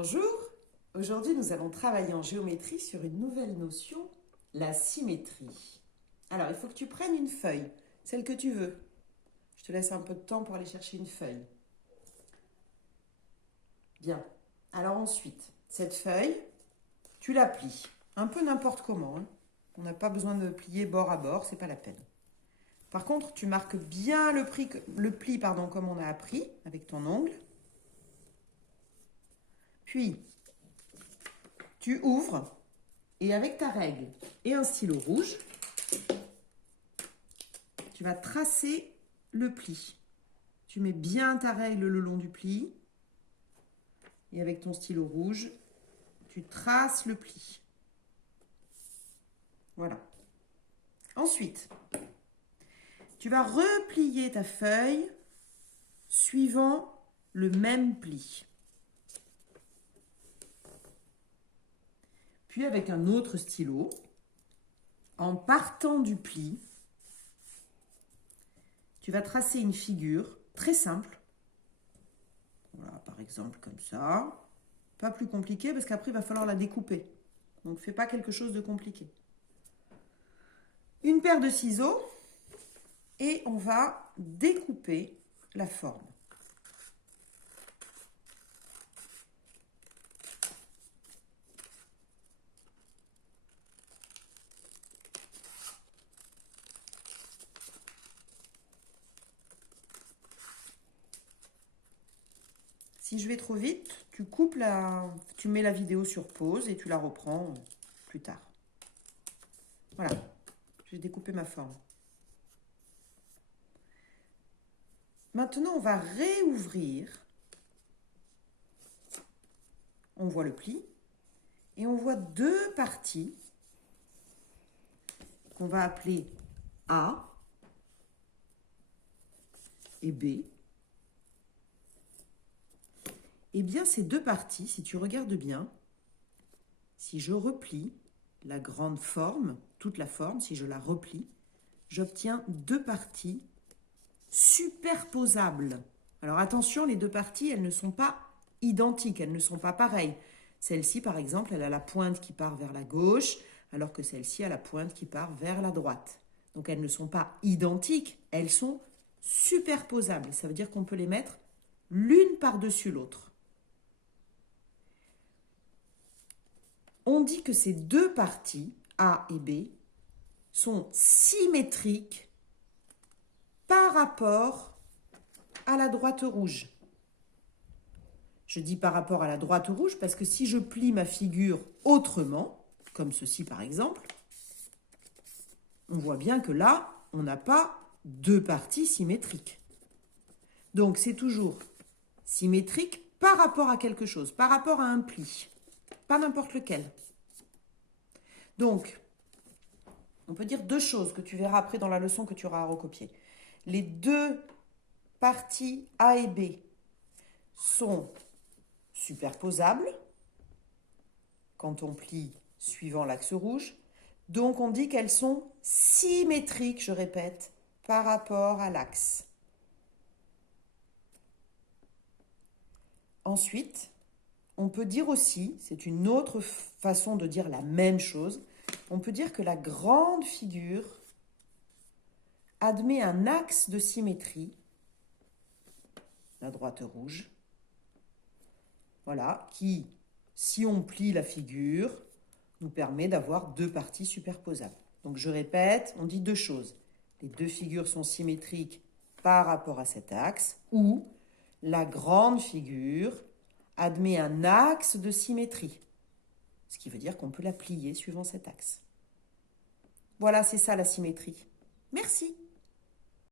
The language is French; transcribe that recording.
Bonjour, aujourd'hui nous allons travailler en géométrie sur une nouvelle notion, la symétrie. Alors il faut que tu prennes une feuille, celle que tu veux. Je te laisse un peu de temps pour aller chercher une feuille. Bien, alors ensuite, cette feuille, tu la plies, un peu n'importe comment. On n'a pas besoin de plier bord à bord, c'est pas la peine. Par contre, tu marques bien le pli comme on a appris, avec ton ongle. Puis, tu ouvres et avec ta règle et un stylo rouge, tu vas tracer le pli. Tu mets bien ta règle le long du pli et avec ton stylo rouge, tu traces le pli. Voilà. Ensuite, tu vas replier ta feuille suivant le même pli. Puis avec un autre stylo, en partant du pli, tu vas tracer une figure très simple. Voilà, par exemple comme ça. Pas plus compliqué parce qu'après il va falloir la découper. Donc fais pas quelque chose de compliqué. Une paire de ciseaux et on va découper la forme. Si je vais trop vite, tu mets la vidéo sur pause et tu la reprends plus tard. Voilà, j'ai découpé ma forme. Maintenant, on va réouvrir. On voit le pli et on voit deux parties qu'on va appeler A et B. Eh bien, ces deux parties, si tu regardes bien, si je replie la grande forme, toute la forme, si je la replie, j'obtiens deux parties superposables. Alors attention, les deux parties, elles ne sont pas identiques, elles ne sont pas pareilles. Celle-ci, par exemple, elle a la pointe qui part vers la gauche, alors que celle-ci a la pointe qui part vers la droite. Donc elles ne sont pas identiques, elles sont superposables. Ça veut dire qu'on peut les mettre l'une par-dessus l'autre. On dit que ces deux parties, A et B, sont symétriques par rapport à la droite rouge. Je dis par rapport à la droite rouge parce que si je plie ma figure autrement, comme ceci par exemple, on voit bien que là, on n'a pas deux parties symétriques. Donc c'est toujours symétrique par rapport à quelque chose, par rapport à un pli. Pas n'importe lequel. Donc, on peut dire deux choses que tu verras après dans la leçon que tu auras à recopier. Les deux parties A et B sont superposables quand on plie suivant l'axe rouge. Donc, on dit qu'elles sont symétriques, je répète, par rapport à l'axe. Ensuite, on peut dire aussi, c'est une autre façon de dire la même chose, on peut dire que la grande figure admet un axe de symétrie, la droite rouge, voilà, qui, si on plie la figure, nous permet d'avoir deux parties superposables. Donc je répète, on dit deux choses. Les deux figures sont symétriques par rapport à cet axe, ou la grande figure admet un axe de symétrie, ce qui veut dire qu'on peut la plier suivant cet axe. Voilà, c'est ça la symétrie. Merci.